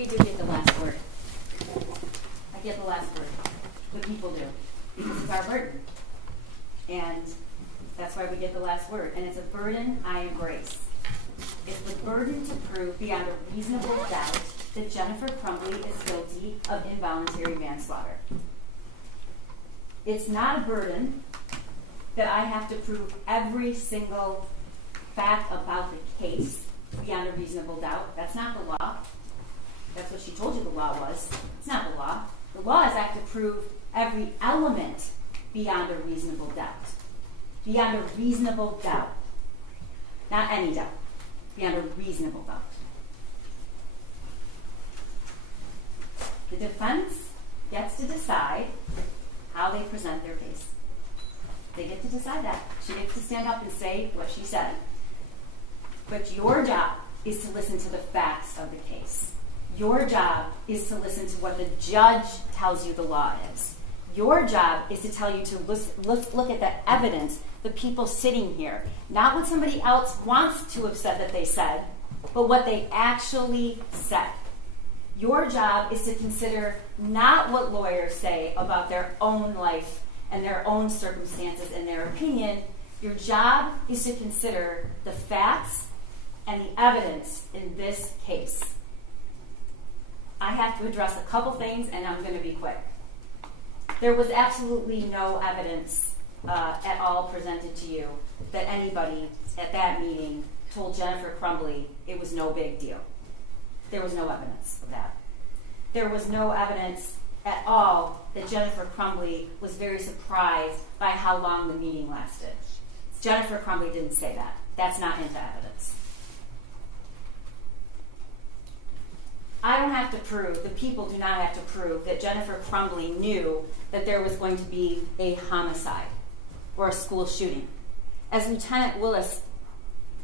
We do get the last word. I get the last word. The people do. Because it's our burden. And that's why we get the last word. And it's a burden I embrace. It's the burden to prove beyond a reasonable doubt that Jennifer Crumbley is guilty of involuntary manslaughter. It's not a burden that I have to prove every single fact about the case beyond a reasonable doubt. That's not the law. That's what she told you the law was. It's not the law. The law is I have to prove every element beyond a reasonable doubt. Beyond a reasonable doubt. Not any doubt. Beyond a reasonable doubt. The defense gets to decide how they present their case. They get to decide that. She gets to stand up and say what she said. But your job is to listen to the facts of the case. Your job is to listen to what the judge tells you the law is. Your job is to tell you to look at the evidence, the people sitting here. Not what somebody else wants to have said that they said, but what they actually said. Your job is to consider not what lawyers say about their own life and their own circumstances and their opinion. Your job is to consider the facts and the evidence in this case. I have to address a couple things, and I'm going to be quick. There was absolutely no evidence at all presented to you that anybody at that meeting told Jennifer Crumbley it was no big deal. There was no evidence of that. There was no evidence at all that Jennifer Crumbley was very surprised by how long the meeting lasted. Jennifer Crumbley didn't say that. That's not into evidence. I don't have to prove, the people do not have to prove that Jennifer Crumbley knew that there was going to be a homicide or a school shooting. As Lieutenant Willis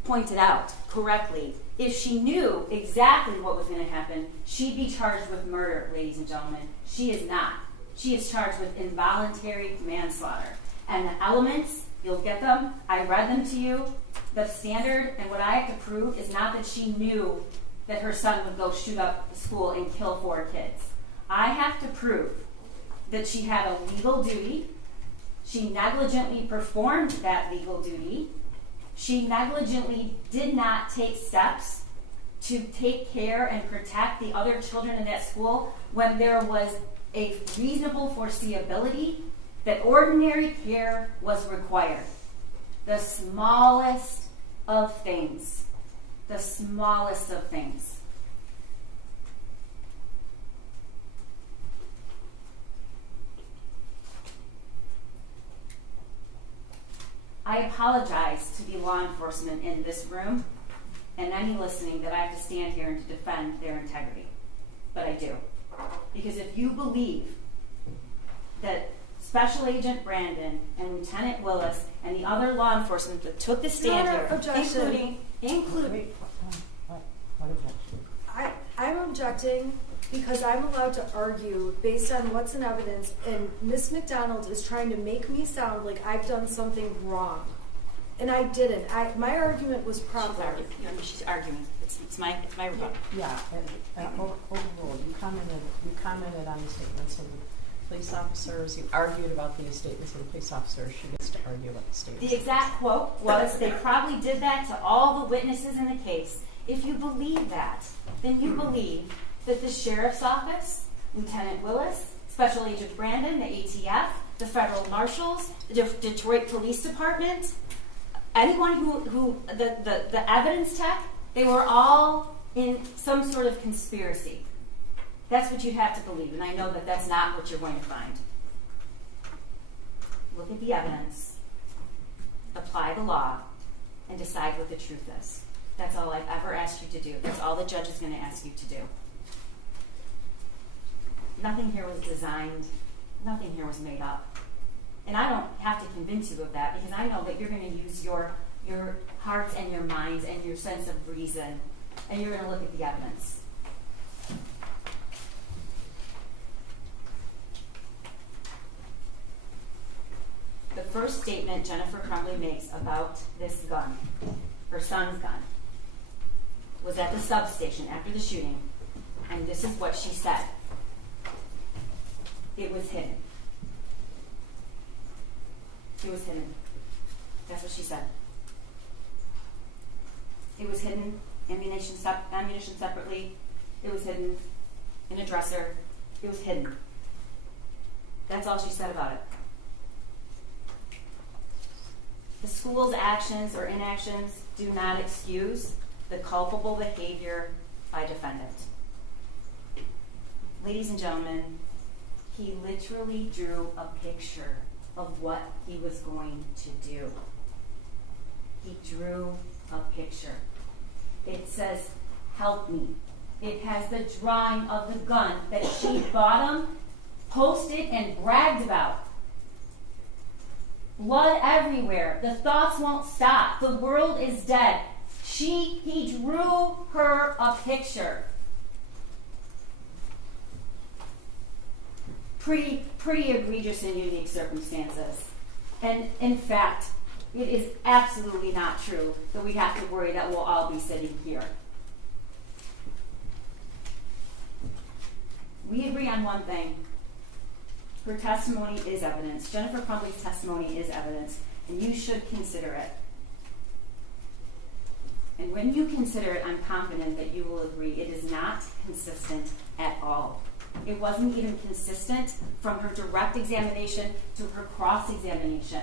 pointed out correctly, if she knew exactly what was going to happen, she'd be charged with murder, ladies and gentlemen. She is not. She is charged with involuntary manslaughter. And the elements, you'll get them. I read them to you. The standard and what I have to prove is not that she knew that her son would go shoot up the school and kill 4 kids. I have to prove that she had a legal duty. She negligently performed that legal duty. She negligently did not take steps to take care and protect the other children in that school when there was a reasonable foreseeability that ordinary care was required. The smallest of things. The smallest of things. I apologize to the law enforcement in this room and any listening that I have to stand here and to defend their integrity. But I do. Because if you believe that Special Agent Brandon and Lieutenant Willis and the other law enforcement that took the stand here, including What objection? I'm objecting because I'm allowed to argue based on what's in evidence, and Miss McDonald is trying to make me sound like I've done something wrong. And I didn't. My argument was proper. She's arguing. It's my rebuttal. Yeah, overruled. You commented on the statements of the police officers. You argued about the statements of the police officers. She gets to argue about the statements. The exact quote was, they probably did that to all the witnesses in the case. If you believe that, then you believe that the Sheriff's Office, Lieutenant Willis, Special Agent Brandon, the ATF, the Federal Marshals, the Detroit Police Department, anyone who the evidence tech, they were all in some sort of conspiracy. That's what you have to believe, and I know that that's not what you're going to find. Look at the evidence, apply the law, and decide what the truth is. That's all I've ever asked you to do. That's all the judge is going to ask you to do. Nothing here was designed. Nothing here was made up. And I don't have to convince you of that, because I know that you're going to use your hearts and your minds and your sense of reason, and you're going to look at the evidence. The first statement Jennifer Crumbley makes about this gun, her son's gun, was at the substation after the shooting, And this is what she said. It was hidden. It was hidden. That's what she said. It was hidden, ammunition separately. It was hidden in a dresser. It was hidden. That's all she said about it. The school's actions or inactions do not excuse the culpable behavior by defendant. Ladies and gentlemen, he literally drew a picture of what he was going to do. He drew a picture. It says, "Help me." It has the drawing of the gun that she bought him, posted, and bragged about. Blood everywhere. The thoughts won't stop. The world is dead. He drew her a picture. Pretty egregious and unique circumstances. And in fact, it is absolutely not true that we have to worry that we'll all be sitting here. We agree on one thing. Her testimony is evidence. Jennifer Crumbley's testimony is evidence, and you should consider it. And when you consider it, I'm confident that you will agree it is not consistent at all. It wasn't even consistent from her direct examination to her cross-examination.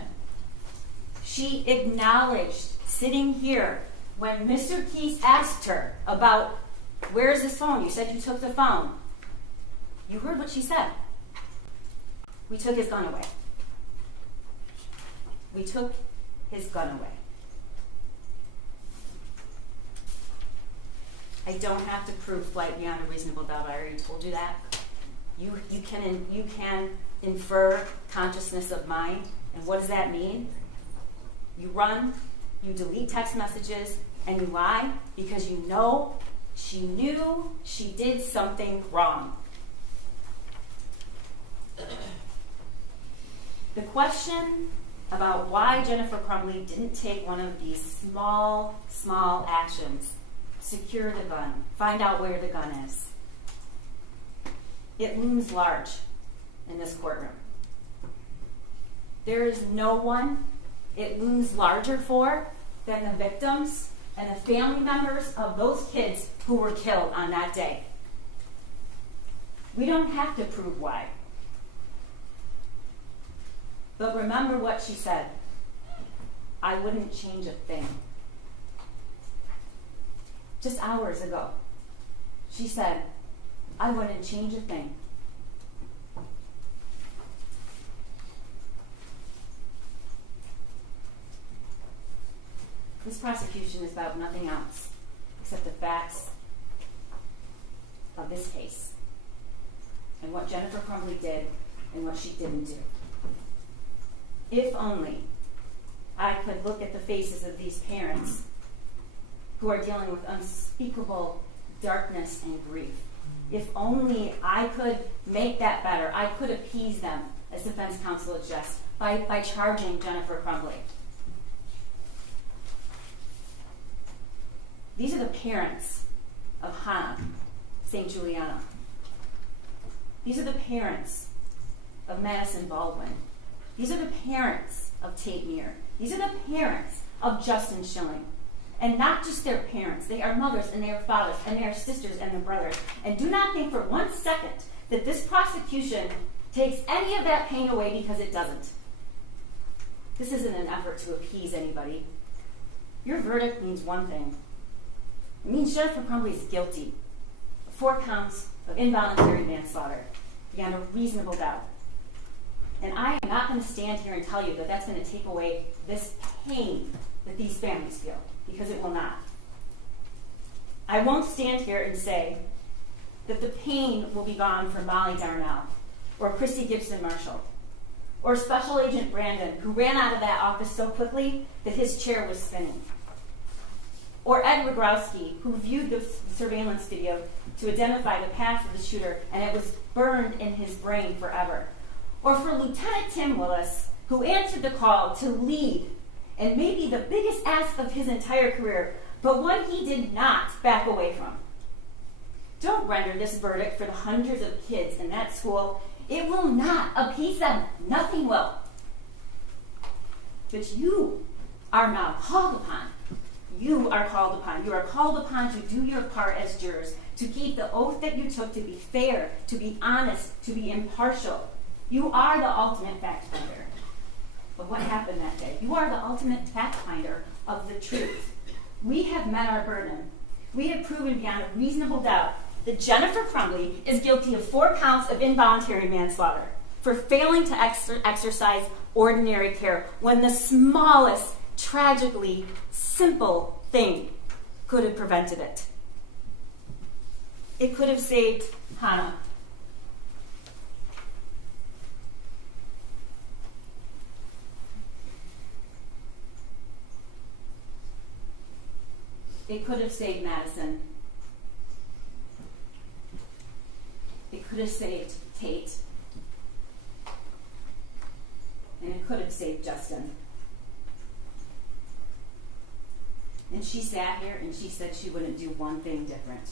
She acknowledged, sitting here, when Mr. Keys asked her about, "Where's this phone? You said you took the phone." You heard what she said. We took his gun away. We took his gun away. I don't have to prove flight beyond a reasonable doubt. I already told you that. You can infer consciousness of mind. And what does that mean? You run, you delete text messages, and you lie because you know she knew she did something wrong. The question about why Jennifer Crumbley didn't take one of these small actions, secure the gun, find out where the gun is, it looms large in this courtroom. There is no one it looms larger for than the victims and the family members of those kids who were killed on that day. We don't have to prove why. But remember what she said. I wouldn't change a thing. Just hours ago, she said, I wouldn't change a thing. This prosecution is about nothing else except the facts of this case and what Jennifer Crumbley did and what she didn't do. If only I could look at the faces of these parents who are dealing with unspeakable darkness and grief. If only I could make that better. I could appease them, as defense counsel suggests, by charging Jennifer Crumbley. These are the parents of Hannah St. Juliana. These are the parents of Madison Baldwin. These are the parents of Tate Meir. These are the parents of Justin Schilling. And not just their parents. They are mothers and they are fathers and they are sisters and their brothers. And do not think for 1 second that this prosecution takes any of that pain away, because it doesn't. This isn't an effort to appease anybody. Your verdict means one thing. It means Jennifer Crumbley is guilty of 4 counts of involuntary manslaughter beyond a reasonable doubt. And I am not going to stand here and tell you that that's going to take away this pain that these families feel, because it will not. I won't stand here and say that the pain will be gone for Molly Darnell or Christy Gibson Marshall or Special Agent Brandon, who ran out of that office so quickly that his chair was spinning, or Ed Rogrowski, who viewed the surveillance video to identify the path of the shooter and it was burned in his brain forever, or for Lieutenant Tim Willis, who answered the call to lead and maybe the biggest ask of his entire career, but one he did not back away from, don't render this verdict for the hundreds of kids in that school. It will not appease them. Nothing will. But you are now called upon. You are called upon. You are called upon to do your part as jurors, to keep the oath that you took to be fair, to be honest, to be impartial. You are the ultimate fact finder of what happened that day. You are the ultimate fact finder of the truth. We have met our burden. We have proven beyond a reasonable doubt that Jennifer Crumbley is guilty of 4 counts of involuntary manslaughter for failing to exercise ordinary care when the smallest, tragically simple thing could have prevented it. It could have saved Hannah. It could have saved Madison. It could have saved Tate. And it could have saved Justin. And she sat here and she said she wouldn't do one thing different.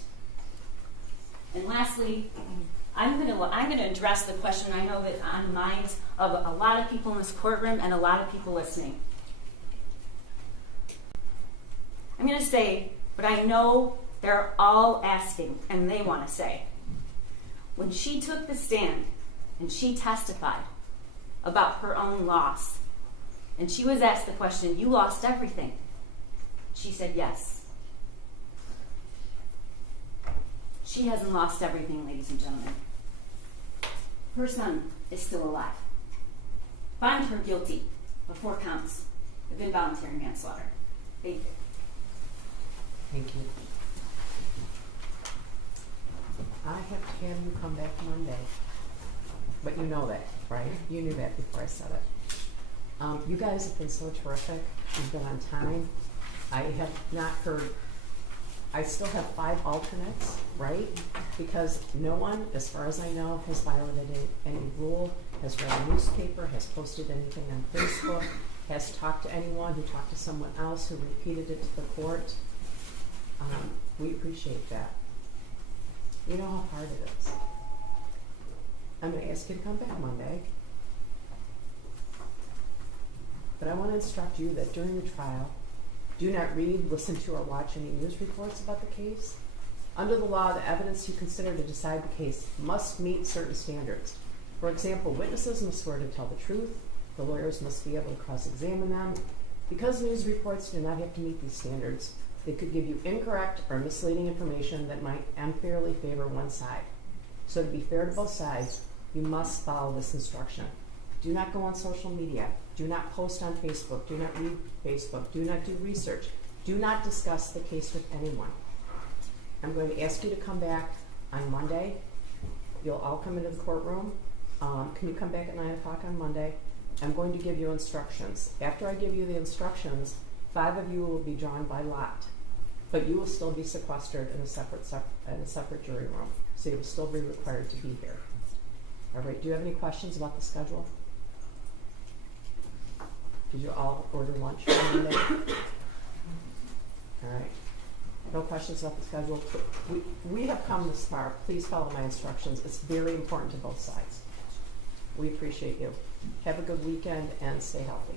And lastly, I'm going to address the question I know that's on the minds of a lot of people in this courtroom and a lot of people listening. I'm going to say what I know they're all asking and they want to say. When she took the stand and she testified about her own loss, and she was asked the question, "You lost everything?" She said yes. She hasn't lost everything, ladies and gentlemen. Her son is still alive. Find her guilty of 4 counts of involuntary manslaughter. Thank you. Thank you. I have to have you come back Monday. But you know that, right? You knew that before I said it. You guys have been so terrific. You've been on time. I have not heard, I still have 5 alternates, right? Because no one, as far as I know, has violated any rule, has read a newspaper, has posted anything on Facebook, has talked to anyone who talked to someone else who repeated it to the court. We appreciate that. You know how hard it is. I'm going to ask you to come back Monday. But I want to instruct you that during the trial, do not read, listen to, or watch any news reports about the case. Under the law, the evidence you consider to decide the case must meet certain standards. For example, witnesses must swear to tell the truth. The lawyers must be able to cross-examine them. Because news reports do not have to meet these standards, they could give you incorrect or misleading information that might unfairly favor one side. So to be fair to both sides, you must follow this instruction. Do not go on social media. Do not post on Facebook. Do not read Facebook. Do not do research. Do not discuss the case with anyone. I'm going to ask you to come back on Monday. You'll all come into the courtroom. Can you come back at 9 o'clock on Monday? I'm going to give you instructions. After I give you the instructions, 5 of you will be drawn by lot, but you will still be sequestered in a separate jury room, so you will still be required to be here. All right, do you have any questions about the schedule? Did you all order lunch on Monday? All right, no questions about the schedule. We have come this far. Please follow my instructions. It's very important to both sides. We appreciate you. Have a good weekend and stay healthy.